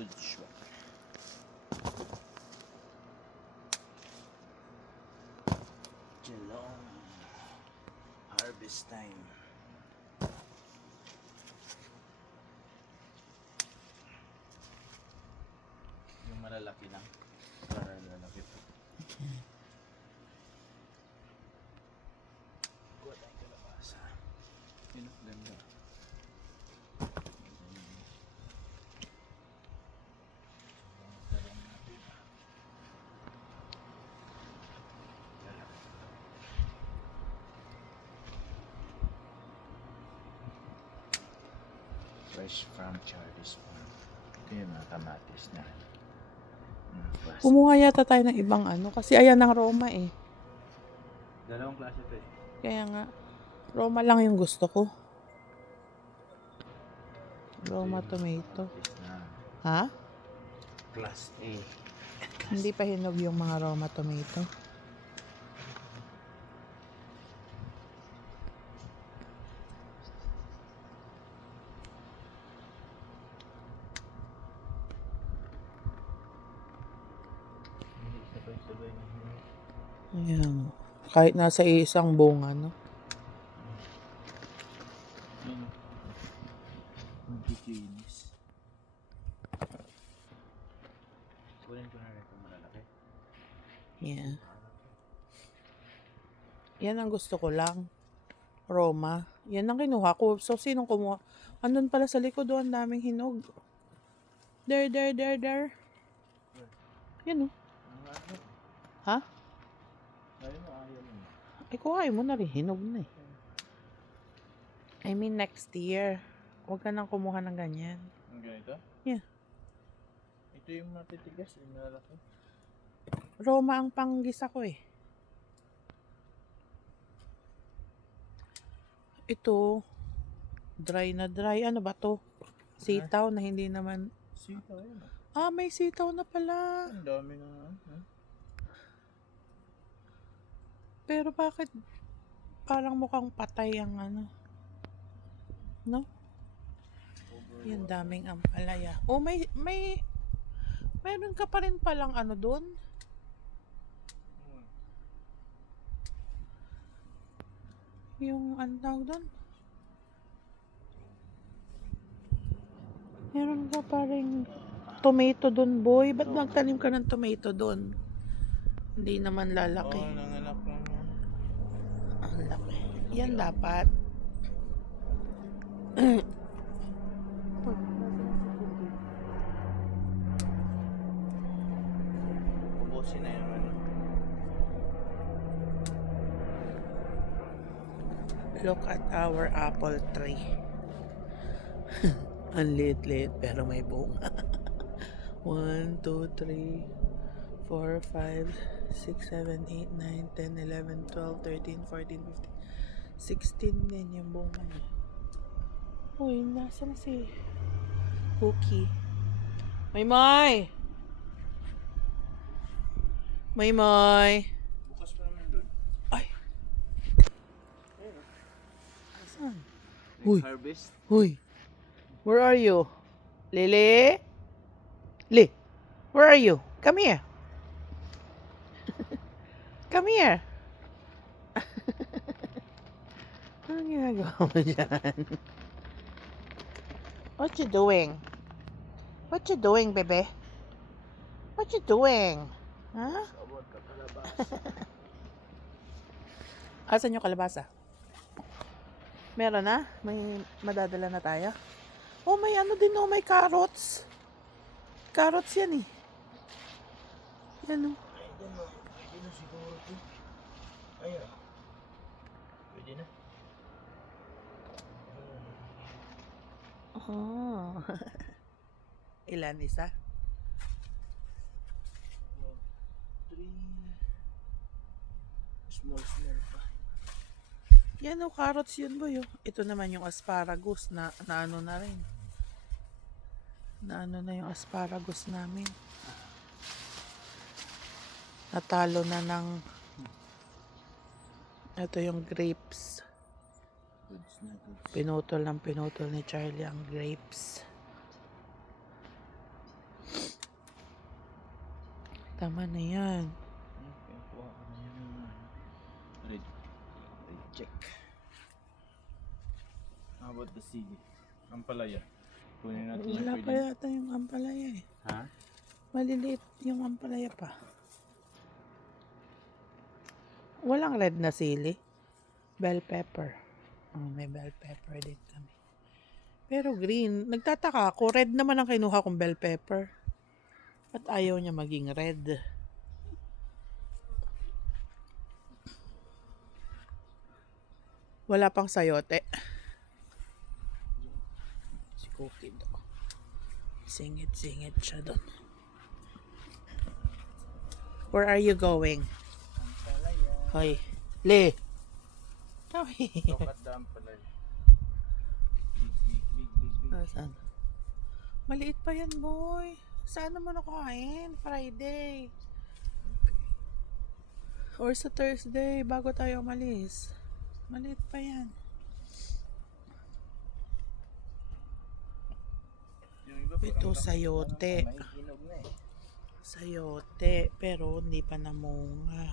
Huge one. Geelong. Harvest time. Yung malalaki lang. Para lalaki po. Kuha tayong kalabasa. Yun ang ganda. Fresh from Charlie's Farm. Ito yung mga kamatis na. Kumuha yata tayo ng ibang ano. Kasi ayan ang Roma eh. Dalawang klase ito eh. Kaya nga. Roma lang yung gusto ko. Roma tomato. Ha? Class A. Hindi pa hinog yung mga Roma tomato. Ayan. Kahit nasa isang bunga, no? Kikinis. Kunin ko na rin itong malalaki. Yeah. Yan ang gusto ko lang. Roma. Yan ang kinuha ko. So, sinong kumuha? Andun pala sa likod doon, daming hinog. There. Yan o. Ha? Ayaw mo. Ay, kuhain mo na rin. Hinog na eh. I mean, next year. Huwag ka nang kumuha ng ganyan. Ang ganito? Yeah. Ito yung matitigas, yung malalaki. Roma ang panggisa ko eh. Ito, dry na dry. Ano ba to? Sitaw na hindi naman... Sitaw yun. Ah, may sitaw na pala. Ang dami na. Pero bakit parang mukhang patay ang ano? No? Yung daming ampalaya. Oh, meron ka pa rin palang ano doon? Yung ano tawag doon? Meron ka pa rin tomato doon, boy. Ba't nagtanim ka ng tomato doon? Hindi naman lalaki. Oo, nanganak lang yan. Ang laki. Yan dapat. Ubusin na yung ano. Look at our apple tree. Ang liit-liit pero may bunga. 1, 2, 3, 4, 5, 6, 7, 8, 9, 10, 11, 12, 13, 14, 15, 16 din yung bunga niya. Uy, nasa na si Cookie? Maymay! Bukas pa naman doon. Ay! Asan? Next Uy! harvest. Uy! Where are you? Lily? Li, where are you? Come here. Come here. Anong ginagawa mo dyan? What you doing? What you doing, bebe? What you doing? Huh? Sabot ka palabas. Asan yung kalabasa? Meron na? May madadala na tayo? Oh, may ano din oh, may carrots. Carrots yan eh. Yan oh. Pwede na siguro ito. Ayan. Pwede na. Oh. Ilan isa? 3. Small pa. Yan o, carrots yun boy. Oh. Ito naman yung asparagus na ano na rin. Na ano na yung asparagus namin. Natalo na ng... Ito yung grapes. Goods na goods. Pinutol ni Charlie ang grapes. Tama na yan. Okay, kuha ko na yan ng red check. How about the sili? Ampalaya. Kunin natin yung Wala pa pwede. yata yung ampalaya eh. Ha? Maliliit yung ampalaya pa. Walang red na sili. Bell pepper. Oh, may bell pepper din kami. Pero green. Nagtataka ako. Red naman ang kinuha kong bell pepper. At ayaw niya maging red. Wala pang sayote. Si Cookie daw. Singit-singit siya doon. Where are you going? Ampalaya. Hoy. Le. Hoy. Look at the ampalaya. Big. Saan? Maliit pa yan, boy. Saan naman ako kain? Friday. Or sa Thursday, bago tayo umalis. Maliit pa yan. Yung iba, Ito, parang sayote. may hinog na eh. Sayote, pero hindi pa namunga.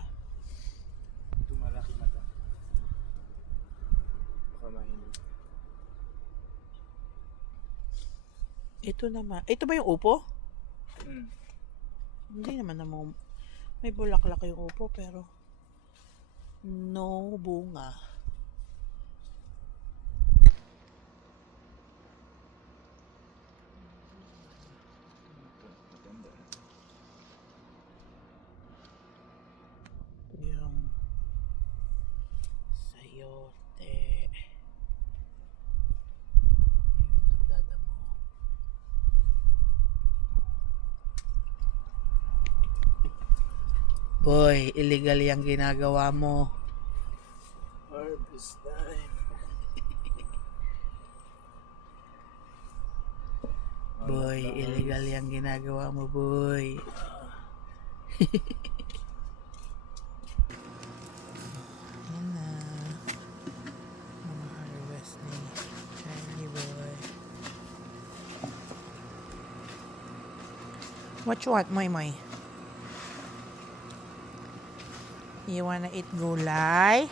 Ito malaki na to. Baka mahinog. Ito naman. Ito ba yung upo? Hmm. Hindi naman namunga. May bulaklak yung upo, pero no bunga. Maganda. Yung sayote. Yung nagdadamo. Boy, illegal yung ginagawa mo. Harvest time. Boy, illegal yung ginagawa mo, boy. Yan na. Mga harvest ni Charlie boy. What you want, Moy Moy? You wanna eat gulay?